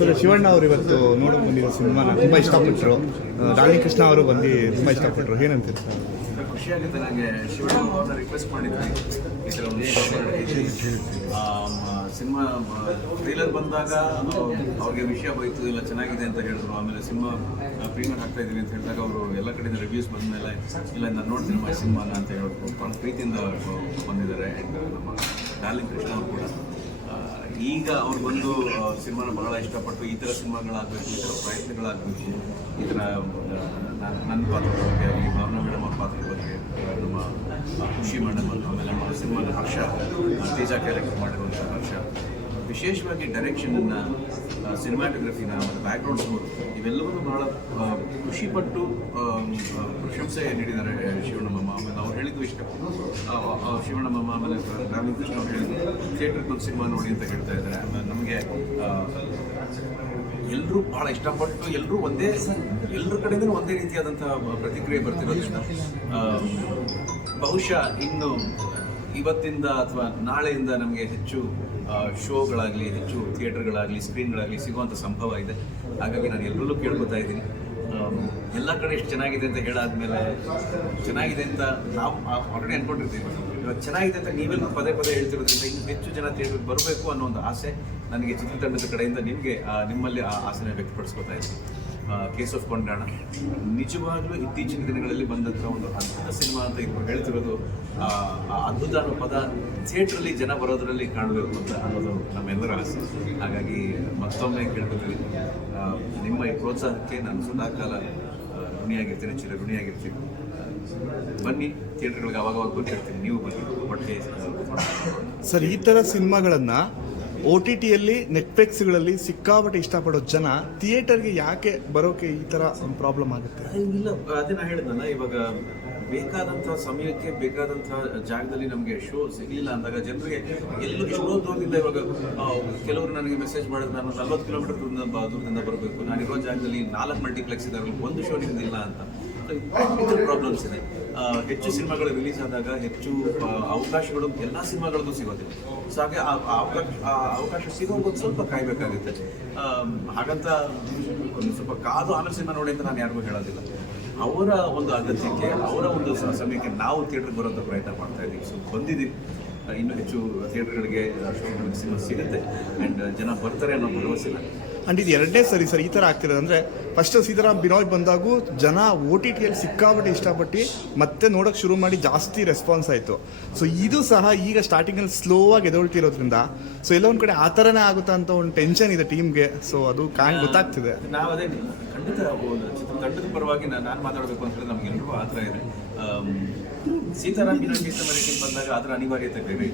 Sir, Shivanna ಅವರು ಇವತ್ತು ನೋಡೋಕೆ ಬಂದಿರೋ ಸಿನಿಮಾನ ತುಂಬಾ ಇಷ್ಟಪಟ್ಟರು ರಾಣಿ ಕೃಷ್ಣ ಅವರು ಬಂದು ತುಂಬಾ ಇಷ್ಟಪಟ್ಟರು ಏನಂತೀರಿ? ಸರ್ ನನಗೆ ಶಿವಣ್ಣ ರಿಕ್ವೆಸ್ಟ್ ಈ ಥರ ಒಂದು ಸಿನಿಮಾ ಟ್ರೈಲರ್ ಬಂದಾಗ ಅವ್ರಿಗೆ ವಿಷಯ ಹೋಯ್ತು, ಇಲ್ಲ ಚೆನ್ನಾಗಿದೆ ಅಂತ ಹೇಳಿದ್ರು. ಆಮೇಲೆ ಸಿನಿಮಾ ಪ್ರೀಮಿಯರ್ ಹಾಕ್ತಾ ಇದ್ದೀನಿ ಅಂತ ಹೇಳಿದಾಗ ಅವರು ಎಲ್ಲ ಕಡೆಯಿಂದ ರಿವ್ಯೂಸ್ ಬಂದಮೇಲೆ, ಇಲ್ಲ ನಾನು ನೋಡ್ತೀನಿ ಮೈ ಸಿನಿಮಾನ ಅಂತ ಹೇಳಿದ್ರು. ಭಾಳ ಪ್ರೀತಿಯಿಂದ ಬಂದಿದ್ದಾರೆ. ನಮ್ಮ ಡಾರ್ಲಿಂಗ್ ಕೃಷ್ಣ ಅವರು ಕೂಡ. ಈಗ ಅವ್ರು ಬಂದು ಸಿನಿಮಾನ ಬಹಳ ಇಷ್ಟಪಟ್ಟು ಈ ಥರ ಸಿನಿಮಾಗಳಾಗಬೇಕು, ಈ ಥರ ಪ್ರಯತ್ನಗಳಾಗಬೇಕು, ಈ ಥರ ನನ್ನ ಪಾತ್ರದ ಬಗ್ಗೆ ಆಗಲಿ ಭಾವನಾ ಮೇಡಮ್ ಅವ್ರ ಪಾತ್ರದ ಬಗ್ಗೆ ನಮ್ಮ ಖುಷಿ ಮೇಡಮ್ ಆಮೇಲೆ ನಮ್ಮ ಸಿನಿಮಾದ ಹರ್ಷ ತೇಜ ಕ್ಯಾರೆಕ್ಟರ್ ಮಾಡಿರುವಂಥ ಹರ್ಷ. ವಿಶೇಷವಾಗಿ ಡೈರೆಕ್ಷನನ್ನು ಸಿನಿಮಾಟೋಗ್ರಫಿನ ಮತ್ತು ಬ್ಯಾಕ್ಗ್ರೌಂಡ್ ಸ್ಕೋರ್ ಇವೆಲ್ಲವನ್ನು ಬಹಳ ಖುಷಿಪಟ್ಟು ಪ್ರಶಂಸೆ ನೀಡಿದ್ದಾರೆ ಶಿವಣ್ಣಮ್ಮ ಆಮೇಲೆ ಅವ್ರು ಹೇಳಿದ್ದು ಇಷ್ಟ. ಶಿವಣ್ಣ ಆಮೇಲೆ ರಾಮಕೃಷ್ಣ ಅವ್ರು ಹೇಳಿದ್ದು ಥಿಯೇಟ್ರಿಗೆ ಒಂದು ಸಿನಿಮಾ ನೋಡಿ ಅಂತ ಹೇಳ್ತಾ ಇದ್ದಾರೆ. ಆಮೇಲೆ ನಮಗೆ ಎಲ್ಲರೂ ಭಾಳ ಇಷ್ಟಪಟ್ಟು ಎಲ್ಲರೂ ಒಂದೇ ಎಲ್ಲರ ಕಡೆಯಿಂದ ಒಂದೇ ರೀತಿಯಾದಂತಹ ಪ್ರತಿಕ್ರಿಯೆ ಬರ್ತಿರೋದ್ರಿಂದ ಬಹುಶಃ ಇನ್ನು ಇವತ್ತಿಂದ ಅಥವಾ ನಾಳೆಯಿಂದ ನಮಗೆ ಹೆಚ್ಚು ಶೋಗಳಾಗಲಿ, ಹೆಚ್ಚು ಥಿಯೇಟರ್ಗಳಾಗಲಿ, ಸ್ಕ್ರೀನ್ಗಳಾಗಲಿ ಸಿಗುವಂಥ ಸಂಭವ ಇದೆ. ಹಾಗಾಗಿ ನಾನು ಎಲ್ಲರಲ್ಲೂ ಕೇಳ್ಕೊತಾ ಇದ್ದೀನಿ. ಎಲ್ಲ ಕಡೆ ಎಷ್ಟು ಚೆನ್ನಾಗಿದೆ ಅಂತ ಹೇಳಾದ್ಮೇಲೆ ಚೆನ್ನಾಗಿದೆ ಅಂತ ನಾವು ಆಲ್ರೆಡಿ ಅನ್ಕೊಂಡಿರ್ತೀವಿ. ಇವಾಗ ಚೆನ್ನಾಗಿದೆ ಅಂತ ನೀವೆಲ್ಲ ಪದೇ ಪದೇ ಹೇಳ್ತಿರೋದ್ರಿಂದ ಇನ್ನು ಹೆಚ್ಚು ಜನ ಥಿಯೇಟರ್ಗೆ ಬರಬೇಕು ಅನ್ನೋ ಒಂದು ಆಸೆ ನನಗೆ ಚಿತ್ರತಂಡದ ಕಡೆಯಿಂದ ನಿಮಗೆ ನಿಮ್ಮಲ್ಲಿ ಆ ಆಸೆನ ವ್ಯಕ್ತಪಡಿಸ್ಕೊತಾ ಇದ್ದೀನಿ. ಕೇಸ್ ಆಫ್ ಕೊಂಡಾಣ ನಿಜವಾಗ್ಲೂ ಇತ್ತೀಚಿನ ದಿನಗಳಲ್ಲಿ ಬಂದಂಥ ಒಂದು ಅದ್ಭುತ ಸಿನಿಮಾ ಅಂತ ಇವ್ರು ಹೇಳ್ತಿರೋದು ಆ, ಅದ್ಭುತ ಅನ್ನೋ ಪದ ಥಿಯೇಟ್ರಲ್ಲಿ ಜನ ಬರೋದ್ರಲ್ಲಿ ಕಾಣಬೇಕು ಅಂತ ಅನ್ನೋದು ನಮ್ಮೆಲ್ಲರ ಆಸೆ. ಹಾಗಾಗಿ ಮತ್ತೊಮ್ಮೆ ಕೇಳ್ಕೊತೀವಿ. ನಿಮ್ಮ ಈ ಪ್ರೋತ್ಸಾಹಕ್ಕೆ ನಾನು ಸದಾ ಕಾಲ ಋಣಿಯಾಗಿರ್ತೀನಿ ಚಿರ ಋಣಿಯಾಗಿರ್ತೀನಿ. ಬನ್ನಿ ಥಿಯೇಟರ್ಗಳಿಗೆ ಅವಾಗ ಗೊತ್ತಿರ್ತೀನಿ ನೀವು ಬನ್ನಿ. ಸರ್ ಈ ತರ ಸಿನಿಮಾಗಳನ್ನ ಓ ಟಿ ಟಿಯಲ್ಲಿ ನೆಟ್ಫ್ಲಿಕ್ಸ್ಗಳಲ್ಲಿ ಸಿಕ್ಕಾಪಟ್ಟೆ ಇಷ್ಟಪಡೋ ಜನ ಥಿಯೇಟರ್ಗೆ ಯಾಕೆ ಬರೋಕೆ ಈ ತರ ಒಂದು ಪ್ರಾಬ್ಲಮ್ ಆಗುತ್ತೆ? ಇಲ್ಲ, ಅದೇ ಹೇಳಿದ್ನಲ್ಲ ಇವಾಗ ಬೇಕಾದಂಥ ಸಮಯಕ್ಕೆ ಬೇಕಾದಂಥ ಜಾಗದಲ್ಲಿ ನಮಗೆ ಶೋ ಸಿಗಲಿಲ್ಲ ಅಂದಾಗ ಜನರಿಗೆ ಎಲ್ಲೂ ಎಷ್ಟೋ ದೂರದಿಂದ ಇವಾಗ ಕೆಲವರು ನನಗೆ ಮೆಸೇಜ್ ಮಾಡಿದ್ರೆ, ನಾನು ನಲ್ವತ್ತು ಕಿಲೋಮೀಟರ್ ದೂರದಿಂದ ದೂರದಿಂದ ಬರಬೇಕು. ನಾನಿರೋ ಜಾಗದಲ್ಲಿ ನಾಲ್ಕು ಮಲ್ಟಿಪ್ಲೆಕ್ಸ್ ಇದ್ದಾರೆ ಒಂದು ಶೋ ನಿಮ್ದಿಲ್ಲ ಅಂತ. ಪ್ರಾಕ್ಟಿಕಲ್ ಪ್ರಾಬ್ಲಮ್ಸ್ ಇದೆ. ಹೆಚ್ಚು ಸಿನಿಮಾಗಳು ರಿಲೀಸ್ ಆದಾಗ ಹೆಚ್ಚು ಅವಕಾಶಗಳು, ಎಲ್ಲ ಸಿನಿಮಾಗಳಿಗೂ ಸಿಗೋದಿಲ್ಲ. ಸೊ ಹಾಗೆ ಆ ಅವಕಾಶ ಆ ಅವಕಾಶ ಸ್ವಲ್ಪ ಕಾಯ್ಬೇಕಾಗುತ್ತೆ. ಹಾಗಂತ ಸ್ವಲ್ಪ ಕಾದು ಆಮೇಲೆ ಸಿನಿಮಾ ನೋಡಿ ಅಂತ ನಾನು ಯಾರಿಗೂ ಹೇಳೋದಿಲ್ಲ. ಅವರ ಒಂದು ಅಗತ್ಯಕ್ಕೆ, ಅವರ ಒಂದು ಸಮಯಕ್ಕೆ ನಾವು ಥಿಯೇಟರ್ಗೆ ಬರೋಂಥ ಪ್ರಯತ್ನ ಮಾಡ್ತಾ ಇದ್ದೀವಿ. ಸೊ ಬಂದಿದ್ದೀವಿ. ಇನ್ನೂ ಹೆಚ್ಚು ಥಿಯೇಟರ್ಗಳಿಗೆ ಸಿನಿಮಾ ಸಿಗುತ್ತೆ. ಆ್ಯಂಡ್ ಜನ ಬರ್ತಾರೆ ಅನ್ನೋ ಭರವಸೆ ಅಂಡ್ ಇದು ಎರಡನೇ ಸರಿ ಸರ್ ಈ ಥರ ಆಗ್ತಿರೋದು. ಅಂದರೆ ಫಸ್ಟ್ ಸೀತಾರಾಮ್ ಬಿನೋಯ್ ಬಂದಾಗೂ ಜನ ಒ ಟಿ ಟಿಯಲ್ಲಿ ಸಿಕ್ಕಾಪಟ್ಟೆ ಇಷ್ಟಪಟ್ಟು ಮತ್ತೆ ನೋಡೋಕ್ಕೆ ಶುರು ಮಾಡಿ ಜಾಸ್ತಿ ರೆಸ್ಪಾನ್ಸ್ ಆಯಿತು. ಸೊ ಇದು ಸಹ ಈಗ ಸ್ಟಾರ್ಟಿಂಗಲ್ಲಿ ಸ್ಲೋ ಆಗಿ ಎದೊಳ್ತಿರೋದ್ರಿಂದ ಸೊ ಎಲ್ಲೋ ಒಂದು ಕಡೆ ಆ ಥರನೇ ಆಗುತ್ತಾ ಅಂತ ಒಂದು ಟೆನ್ಷನ್ ಇದೆ ಟೀಮ್ಗೆ ಸೊ ಅದು ಕಾಣ್ ಗೊತ್ತಾಗ್ತಿದೆ. ನಾವು ಅದೇ ಖಂಡಿತ ತಂಡದ ಪರವಾಗಿ ನಾನು ಮಾತಾಡಬೇಕು ಹೇಳಿದ್ರೆ ನಮಗೆಲ್ಲರಿಗೂ ಆ ಥರ ಇದೆ. ಸೀತಾರಾಮ್ ಬಂದಾಗ ಅದರ ಅನಿವಾರ್ಯತೆ ಬೇರೆ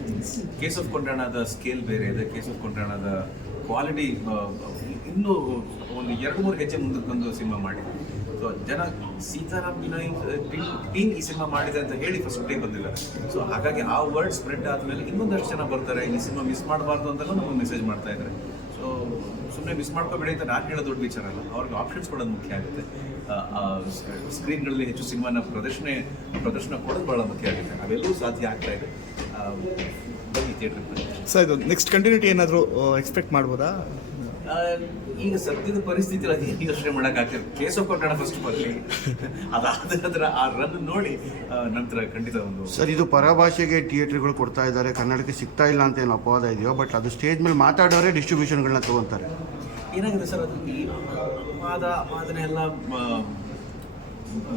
ಕೇಸ್ ಆಫ್ ಕೊಂಡಾಣದ ಸ್ಕೇಲ್ ಬೇರೆ ಇದೆ. ಕೇಸ್ ಆಫ್ ಕೊಂಡಾಣದ ಕ್ವಾಲಿಟಿ ಇನ್ನೂ ಒಂದು ಎರಡು ಮೂರು ಹೆಜ್ಜೆ ಮುಂದಕ್ಕೆ ಬಂದು ಸಿನಿಮಾ ಮಾಡಿ. ಸೊ ಜನ ಸೀತಾರಾಮ್ ಬಿನೋಯ್ ಟೀಮ್ ಈ ಸಿನಿಮಾ ಮಾಡಿದೆ ಅಂತ ಹೇಳಿ ಫಸ್ಟ್ ಡೇ ಬಂದಿಲ್ಲ. ಸೊ ಹಾಗಾಗಿ ಆ ವರ್ಡ್ ಸ್ಪ್ರೆಡ್ ಆದಮೇಲೆ ಇನ್ನೊಂದಷ್ಟು ಜನ ಬರ್ತಾರೆ ಈ ಸಿನಿಮಾ ಮಿಸ್ ಮಾಡಬಾರ್ದು ಅಂತ ನಮಗೆ ಮೆಸೇಜ್ ಮಾಡ್ತಾ ಇದ್ದಾರೆ. ಸೊ ಸುಮ್ಮನೆ ಮಿಸ್ ಮಾಡ್ಕೋಬೇಡಿ ಅಂತ ನಾನು ಹೇಳೋ ದೊಡ್ಡ ವಿಚಾರ ಅಲ್ಲ. ಅವ್ರಿಗೆ ಆಪ್ಷನ್ಸ್ ಕೊಡೋದು ಮುಖ್ಯ ಆಗುತ್ತೆ. ಸ್ಕ್ರೀನ್ಗಳಲ್ಲಿ ಹೆಚ್ಚು ಸಿನಿಮಾನ ಪ್ರದರ್ಶನ ಪ್ರದರ್ಶನ ಕೊಡೋದು ಭಾಳ ಮುಖ್ಯ ಆಗುತ್ತೆ. ಅವೆಲ್ಲವೂ ಸಾಧ್ಯ ಆಗ್ತಾ ಇದೆ. ಸರ್ ಇದು ನೆಕ್ಸ್ಟ್ ಕಂಟಿನ್ಯೂಟಿ ಏನಾದರೂ ಎಕ್ಸ್ಪೆಕ್ಟ್ ಮಾಡ್ಬೋದಾ? ಈಗ ಸದ್ಯದ ಪರಿಸ್ಥಿತಿ ಅದು ಏನು ಯೋಚನೆ ಮಾಡೋಕ್ಕಾಗ್ತದೆ ಕೇಸ್ ಕೊಟ್ಟಣ ಫಸ್ಟ್ ಬರಲಿ ಅದಾದ ನಂತರ ಆ ರನ್ ನೋಡಿ ನಂತರ ಖಂಡಿತ ಒಂದು ಸರ್ ಇದು ಪರಭಾಷೆಗೆ ಥಿಯೇಟರ್ಗಳು ಕೊಡ್ತಾ ಇದ್ದಾರೆ. ಕನ್ನಡಕ್ಕೆ ಸಿಗ್ತಾ ಇಲ್ಲ ಅಂತ ಏನು ಅಪವಾದ ಇದೆಯೋ ಬಟ್ ಅದು ಸ್ಟೇಜ್ ಮೇಲೆ ಮಾತಾಡೋರೇ ಡಿಸ್ಟ್ರಿಬ್ಯೂಷನ್ಗಳನ್ನ ತಗೊಂತಾರೆ ಏನಾಗಿದೆ ಸರ್ ಅದು? ಈ ಅಪವಾದ ಅಪಾದನೆ ಎಲ್ಲ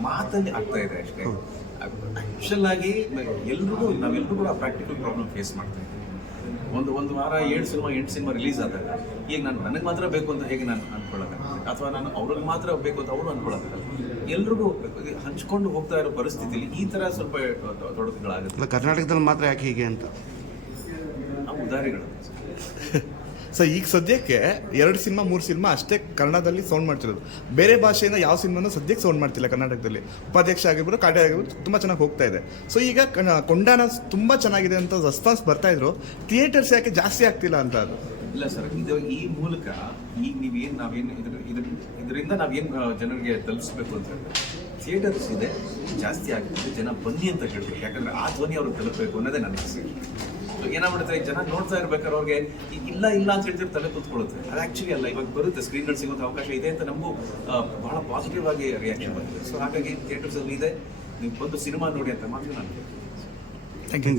ಮಾತಲ್ಲಿ ಆಗ್ತಾ ಇದೆ ಅಷ್ಟೇ. ಆಕ್ಚುಲ್ ಆಗಿ ಎಲ್ರಿಗೂ ನಾವೆಲ್ಲರೂ ಕೂಡ ಪ್ರಾಕ್ಟಿಕಲ್ ಪ್ರಾಬ್ಲಮ್ ಫೇಸ್ ಮಾಡ್ತಾ ಇದ್ದೀವಿ. ಒಂದು ಒಂದು ವಾರ ಏಳು ಸಿನಿಮಾ ಎಂಟು ಸಿನಿಮಾ ರಿಲೀಸ್ ಆದಾಗ ಈಗ ನಾನು ನನಗೆ ಮಾತ್ರ ಬೇಕು ಅಂತ ಹೇಗೆ ನಾನು ಅನ್ಕೊಳ್ಳೋಕ್ಕಾಗುತ್ತೆ ಅಥವಾ ನಾನು ಅವ್ರಿಗೆ ಮಾತ್ರ ಬೇಕು ಅಂತ ಅವರು ಅನ್ಕೊಳ್ಳೋಕ್ಕಾಗಲ್ಲ ಎಲ್ರಿಗೂ ಹಂಚ್ಕೊಂಡು ಹೋಗ್ತಾ ಇರೋ ಪರಿಸ್ಥಿತಿಲಿ ಈ ಥರ ಸ್ವಲ್ಪ ತೊಡಕುಗಳಾಗುತ್ತೆ ಕರ್ನಾಟಕದಲ್ಲಿ ಮಾತ್ರ ಯಾಕೆ ಹೀಗೆ ಅಂತ? ನಾವು ಉದಾರಿಗಳು. ಸೊ ಈಗ ಸದ್ಯಕ್ಕೆ ಎರಡು ಸಿನಿಮಾ, ಮೂರು ಸಿನಿಮಾ ಅಷ್ಟೇ ಕನ್ನಡದಲ್ಲಿ ಸೌಂಡ್ ಮಾಡ್ತಿರೋದು. ಬೇರೆ ಭಾಷೆಯಿಂದ ಯಾವ ಸಿನಿಮಾನು ಸದ್ಯಕ್ಕೆ ಸೌಂಡ್ ಮಾಡ್ತಿಲ್ಲ ಕರ್ನಾಟಕದಲ್ಲಿ. ಉಪಾಧ್ಯಕ್ಷ ಆಗಿರ್ಬೋದು ಕಾಟೆ ಆಗಿರ್ಬೋದು, ತುಂಬ ಚೆನ್ನಾಗಿ ಹೋಗ್ತಾ ಇದೆ. ಸೊ ಈಗ ಕೊಂಡಾನ ತುಂಬ ಚೆನ್ನಾಗಿದೆ ಅಂತ ರೆಸ್ಪಾನ್ಸ್ ಬರ್ತಾ ಇದ್ರು. ಥಿಯೇಟರ್ಸ್ ಯಾಕೆ ಜಾಸ್ತಿ ಆಗ್ತಿಲ್ಲ ಅಂತ ಅದು? ಇಲ್ಲ ಸರ್, ಇದು ಈ ಮೂಲಕ ಈಗ ನೀವೇನು ನಾವೇನು ಇದ್ರ ಇದ್ರ, ಇದರಿಂದ ನಾವೇನು ಜನರಿಗೆ ತಲುಪಿಸ್ಬೇಕು ಅಂತ ಥಿಯೇಟರ್ಸ್ ಇದೆ, ಜಾಸ್ತಿ ಆಗ್ತಿದೆ, ಜನ ಬನ್ನಿ ಅಂತ ಹೇಳ್ಬೇಕು. ಯಾಕಂದ್ರೆ ಆ ಧ್ವನಿ ಅವ್ರಿಗೆ ತಲುಪಬೇಕು ಅನ್ನೋದೇ ನನ್ನ ಆಸೆ ಏನಾಗ್ಬಿಡುತ್ತೆ ಜನ ನೋಡ್ತಾ ಇರ್ಬೇಕಾದ್ರೆ ಅವ್ರಿಗೆ ಇಲ್ಲ ಇಲ್ಲ ಅಂತ ಹೇಳ್ತಿರ್ ತಲೆ ಕೂತ್ಕೊಳ್ಳುತ್ತೆ. ಅದು ಆಕ್ಚುಲಿ ಅಲ್ಲ ಇವಾಗ ಬರುತ್ತೆ. ಸ್ಕ್ರೀನ್ಗಳು ಸಿಗೋದು ಅವಕಾಶ ಇದೆ ಅಂತ ನಮಗೂ ಬಹಳ ಪಾಸಿಟಿವ್ ಆಗಿ ರಿಯಾಕ್ಷನ್ ಬಂದಿದೆ. ಸೊ ಹಾಗಾಗಿ ಥಿಯೇಟರ್ಸ್ ಅಲ್ಲಿ ಇದೆ. ನೀವು ಬಂದು ಸಿನಿಮಾ ನೋಡಿ ಅಂತ ಮಾತ್ರ ನಾನು ಥ್ಯಾಂಕ್ ಯು